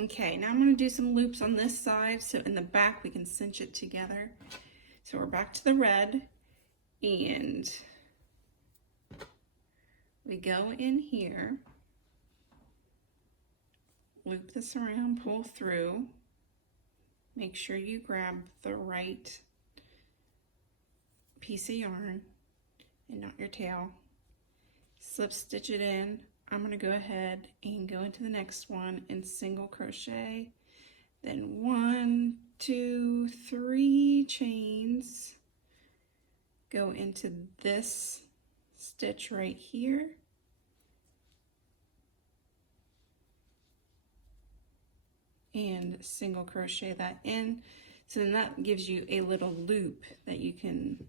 Okay, now I'm going to do some loops on this side so in the back we can cinch it together. So we're back to the red and we go in here, loop this around, pull through, make sure you grab the right piece of yarn and not your tail, slip stitch it in. I'm going to go ahead and go into the next one and single crochet, then 1, 2, 3 chains, go into this stitch right here, and single crochet that in. So then that gives you a little loop that you can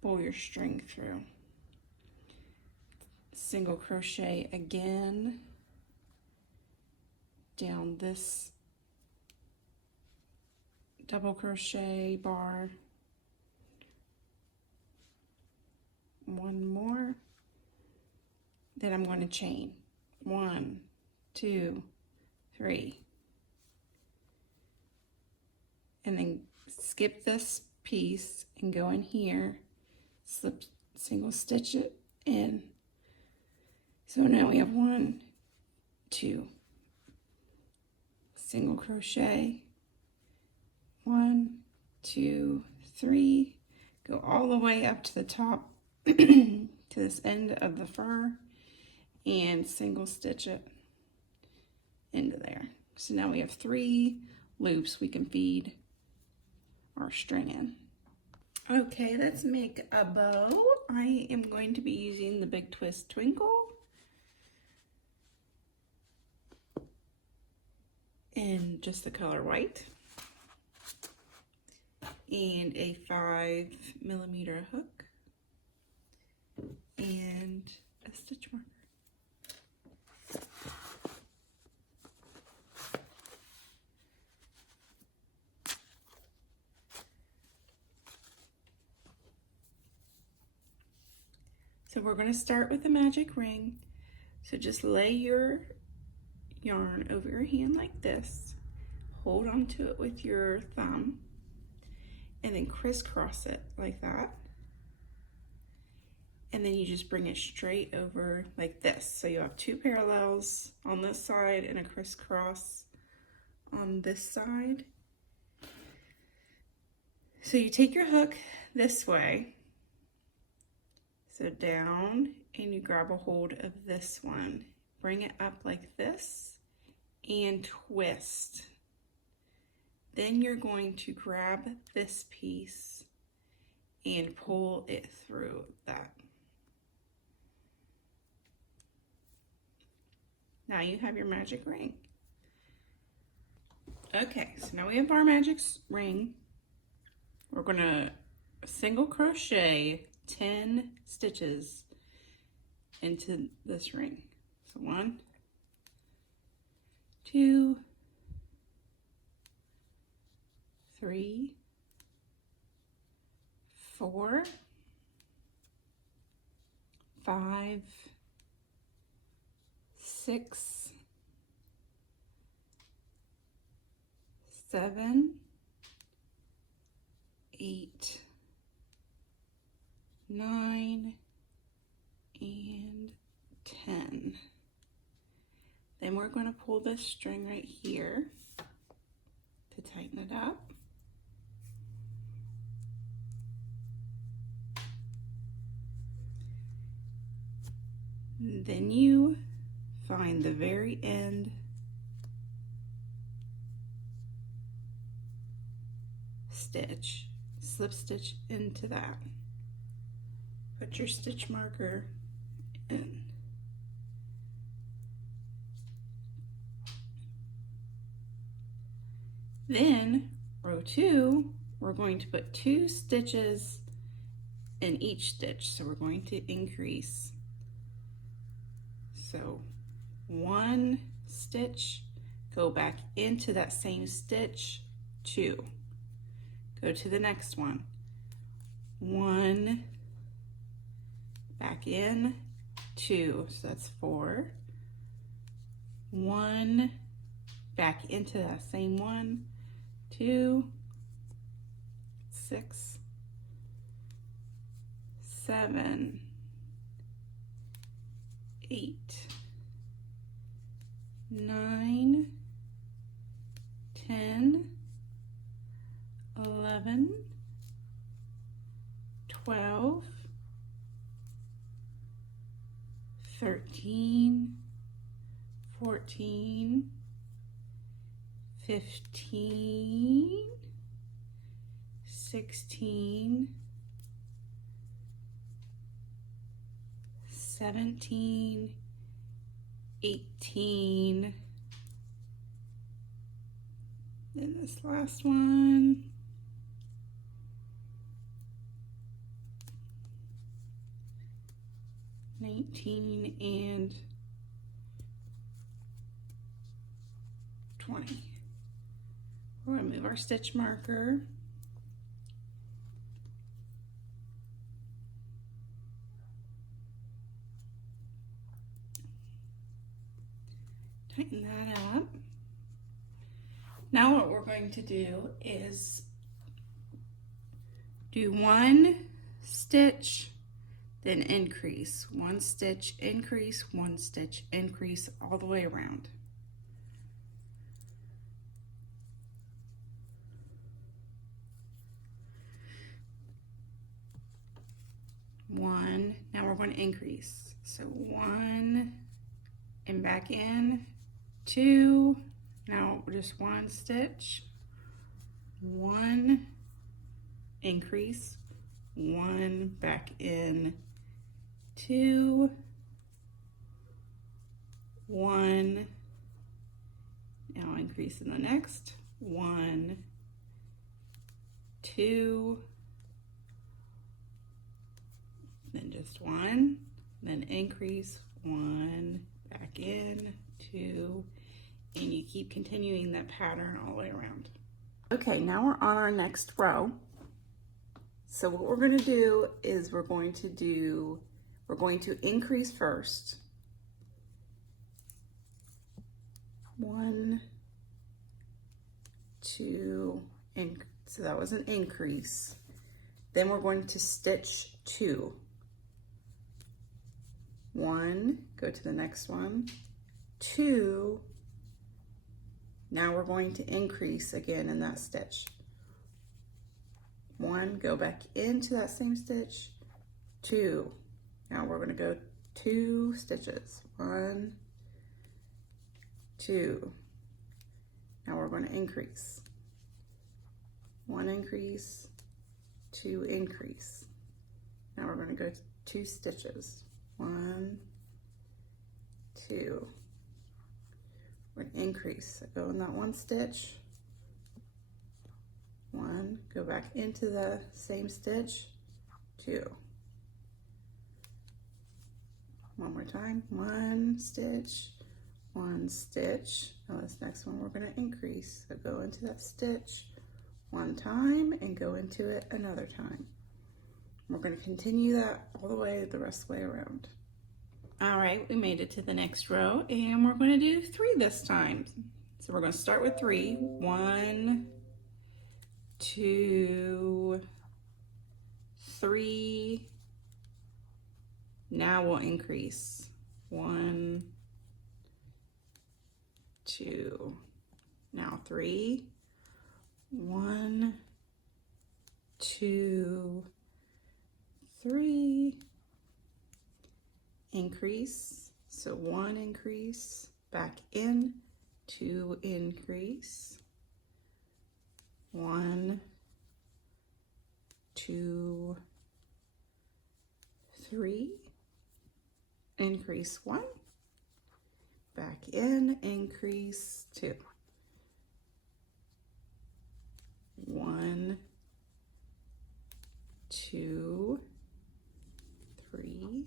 pull your string through. Single crochet again down this double crochet bar, one more, then I'm going to chain 1, 2, 3, and then skip this piece and go in here, slip, single stitch it in. So now we have 1, 2, single crochet, 1, 2, 3, go all the way up to the top to this end of the fur and single stitch it into there. So now we have 3 loops we can feed our string in. Okay, let's make a bow. I am going to be using the Big Twist Twinkle in just the color white and a 5mm hook and a stitch marker. So we're going to start with the magic ring. So just lay your yarn over your hand like this, hold on to it with your thumb, and then crisscross it like that. And then you just bring it straight over like this. So you have 2 parallels on this side and a crisscross on this side. So you take your hook this way, so down, and you grab a hold of this one. Bring it up like this and twist. Then you're going to grab this piece and pull it through that. Now you have your magic ring. Okay, so now we have our magic ring. We're gonna single crochet 10 stitches into this ring. So 1, 2, 3, 4, 5, 6, 7, 8, 9, and 10. Then we're going to pull this string right here to tighten it up. And then you find the very end stitch, slip stitch into that. Put your stitch marker in. Then row 2, we're going to put 2 stitches in each stitch. So we're going to increase. So 1 stitch, go back into that same stitch, 2. Go to the next one. 1, back in, 2, so that's 4, 1, back into that same 1, 2, 6, 7, 8, 9, 10, 11, 12, 13, 14, 15, 16, 17, 18, then this last one, 19 and 20. We're going to move our stitch marker. Tighten that up. Now what we're going to do is do 1 stitch, then increase. 1 stitch, increase, 1 stitch, increase, all the way around. One, now we're going to increase. So 1 and back in, 2, now just 1 stitch, 1, increase, 1, back in, 2, 1, now increase in the next, 1, 2, then just 1, then increase, 1, back in, 2, and you keep continuing that pattern all the way around. Okay, now we're on our next row. So what we're going to do is we're going to increase first. 1, 2, and so that was an increase. Then we're going to stitch 2. 1, go to the next one, 2, now we're going to increase again in that stitch. 1, go back into that same stitch, 2, now we're going to go 2 stitches, 1, 2, now we're going to increase, 1 increase, 2 increase, now we're going to go 2 stitches, 1, 2, we're going to increase, so go in that 1 stitch, 1, go back into the same stitch, 2, one more time, 1 stitch, 1 stitch, now this next one we're going to increase, so go into that stitch 1 time and go into it another time. We're going to continue that all the way the rest of the way around. All right, we made it to the next row and we're going to do 3 this time. So we're going to start with 3. 1, 2, 3. Now we'll increase. 1, 2. Now 3. 1, 2, 3, increase, so 1 increase, back in, 2 increase, 1, 2, 3, increase 1, back in, increase 2, 1, 2, 3,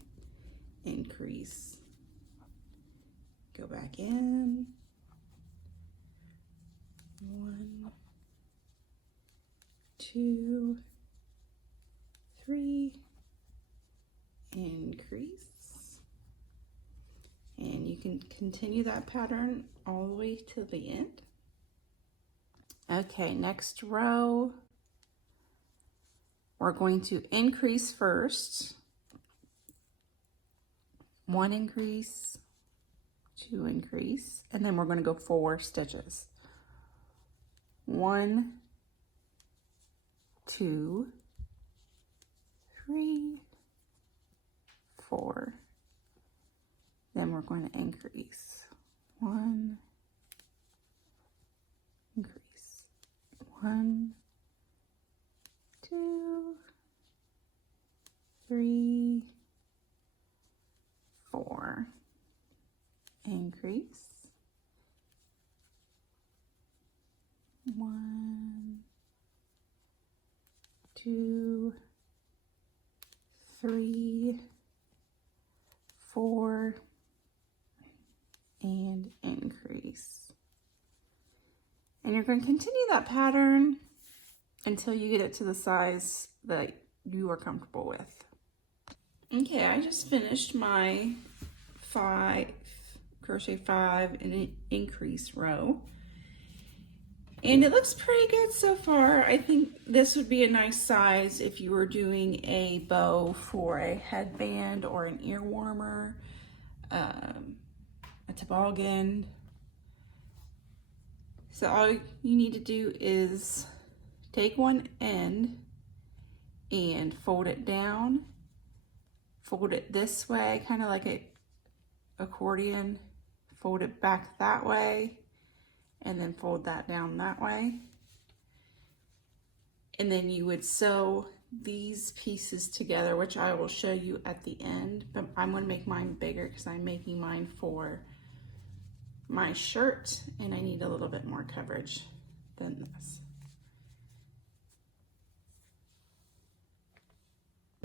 increase, go back in, 1, 2, 3, increase, And you can continue that pattern all the way to the end. Okay, next row, we're going to increase first. 1 increase, 2 increase, and then we're going to go 4 stitches. 1, 2, 3, 4. Then we're going to increase. 1, increase. 1, 2, 3, 4. Increase. 1, 2, 3, 4, and increase. And you're going to continue that pattern until you get it to the size that you are comfortable with. Okay, I just finished my 5 crochet 5 and an increase row. And it looks pretty good so far. I think this would be a nice size if you were doing a bow for a headband or an ear warmer, a toboggan. So all you need to do is take one end and fold it down, fold it this way, kind of like an accordion, fold it back that way, and then fold that down that way. And then you would sew these pieces together, which I will show you at the end, but I'm going to make mine bigger because I'm making mine for my shirt and I need a little bit more coverage than this.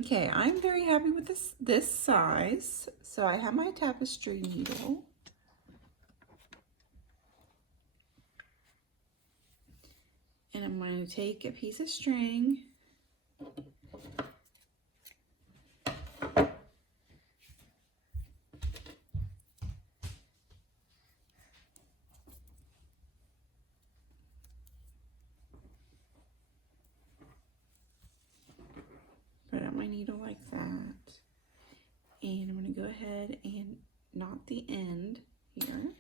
Okay, I'm very happy with this size. So I have my tapestry needle. And I'm going to take a piece of string put it on my needle like that, and I'm going to go ahead and knot the end here.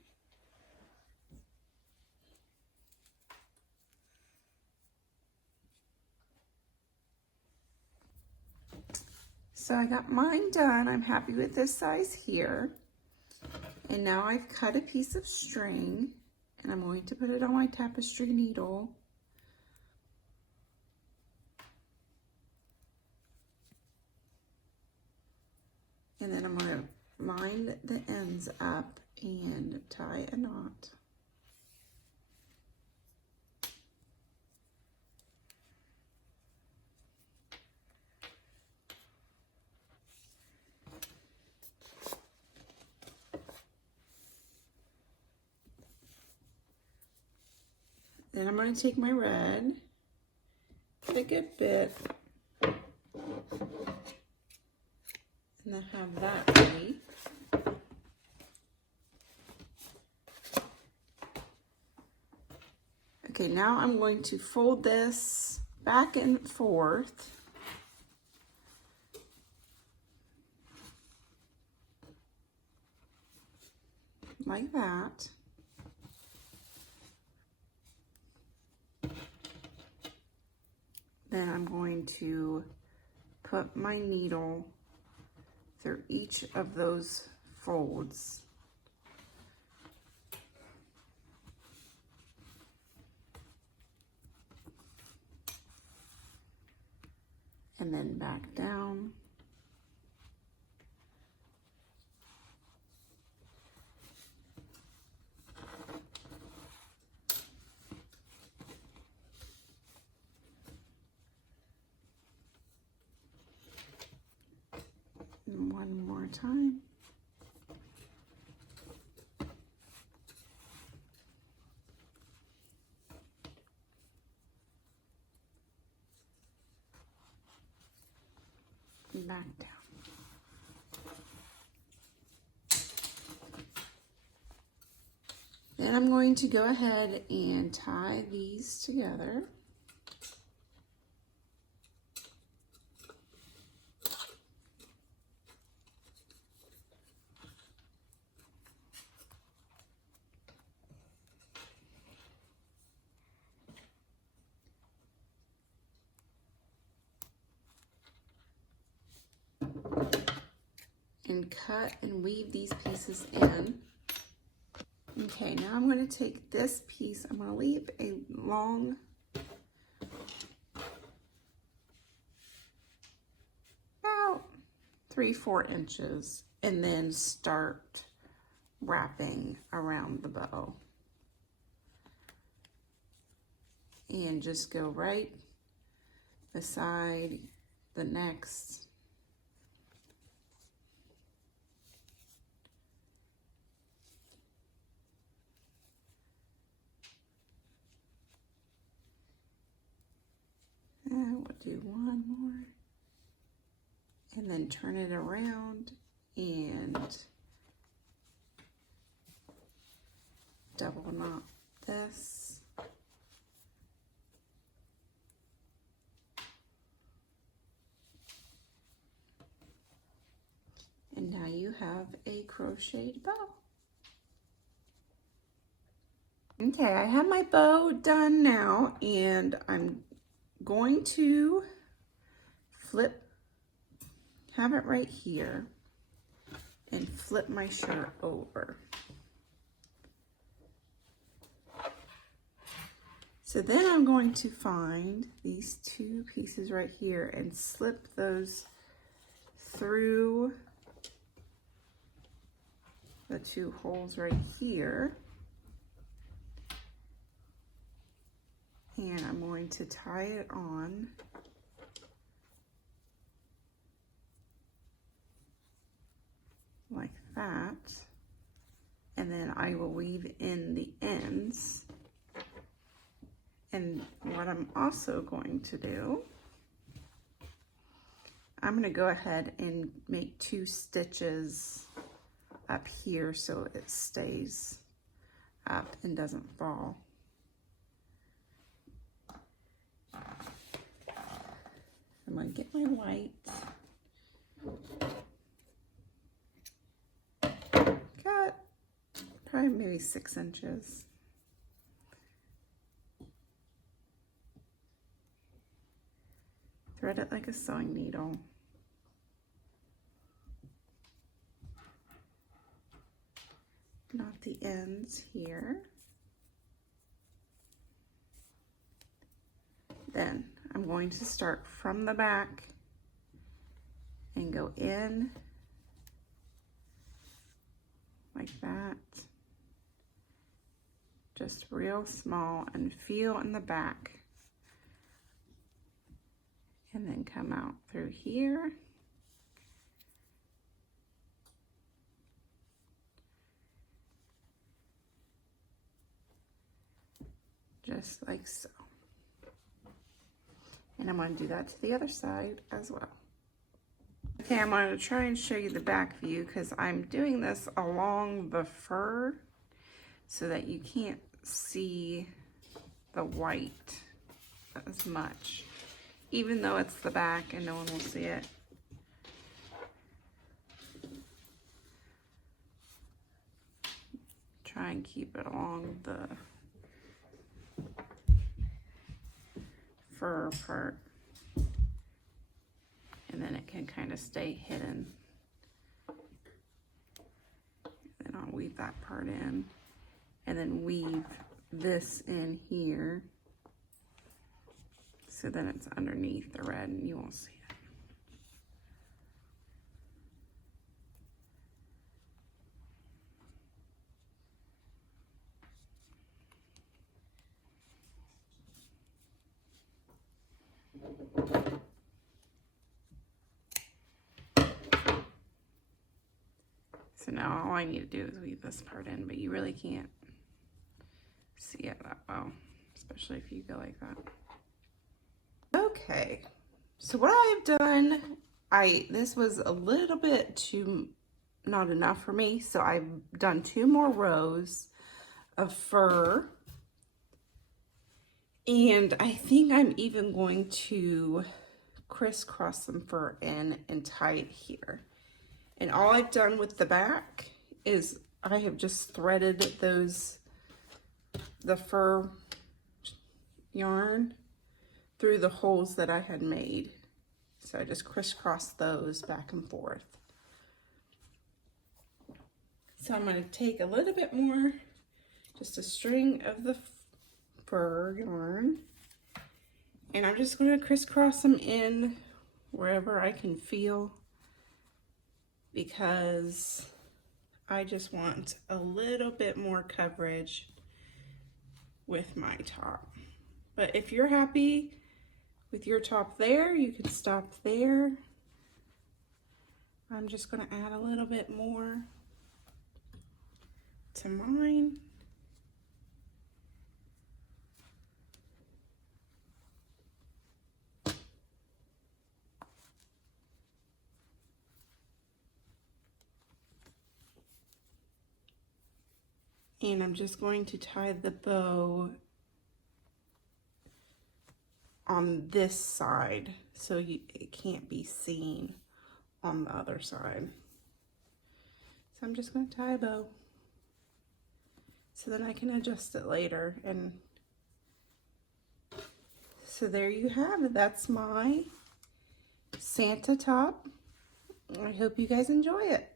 So I got mine done. I'm happy with this size here. And now I've cut a piece of string and I'm going to put it on my tapestry needle. And then I'm going to line the ends up and tie a knot. Then I'm going to take my red, get a good bit, and then have that ready. Okay, now I'm going to fold this back and forth. Like that. Then I'm going to put my needle through each of those folds. And then back down. And one more time. And back down. Then I'm going to go ahead and tie these together. And cut and weave these pieces in. Okay, now I'm going to take this piece, I'm going to leave a long, about 3-4 inches, and then start wrapping around the bow. And just go right beside the next. And we'll do one more. And then turn it around and double knot this. And now you have a crocheted bow. Okay, I have my bow done now, and I'm going to have it right here, and flip my shirt over. So then I'm going to find these 2 pieces right here and slip those through the 2 holes right here. And I'm going to tie it on like that. And then I will weave in the ends. And what I'm also going to do, I'm going to go ahead and make 2 stitches up here so it stays up and doesn't fall. I'm going to get my white. Got probably maybe 6 inches. Thread it like a sewing needle. Knot the ends here. Then I'm going to start from the back and go in like that. Just real small, and feel in the back. And then come out through here. Just like so. And I'm going to do that to the other side as well. Okay, I'm going to try and show you the back view because I'm doing this along the fur so that you can't see the white as much, even though it's the back and no one will see it. Try and keep it along the fur part, and then it can kind of stay hidden. Then I'll weave that part in, and then weave this in here, so then it's underneath the red and you won't see it. So now all I need to do is weave this part in, but you really can't see it that well, especially if you go like that. Okay, so what I've done, this was a little bit not enough for me, so I've done 2 more rows of fur. And I think I'm even going to crisscross some fur in and tie it here. And all I've done with the back is I have just threaded the fur yarn through the holes that I had made. So I just crisscrossed those back and forth. So I'm going to take a little bit more, just a string of the fur yarn, and I'm just going to crisscross them in wherever I can feel, because I just want a little bit more coverage with my top. But if you're happy with your top there, you can stop there. I'm just going to add a little bit more to mine. And I'm just going to tie the bow on this side so it can't be seen on the other side. So I'm just going to tie a bow so then I can adjust it later. And so there you have it. That's my Santa top. I hope you guys enjoy it.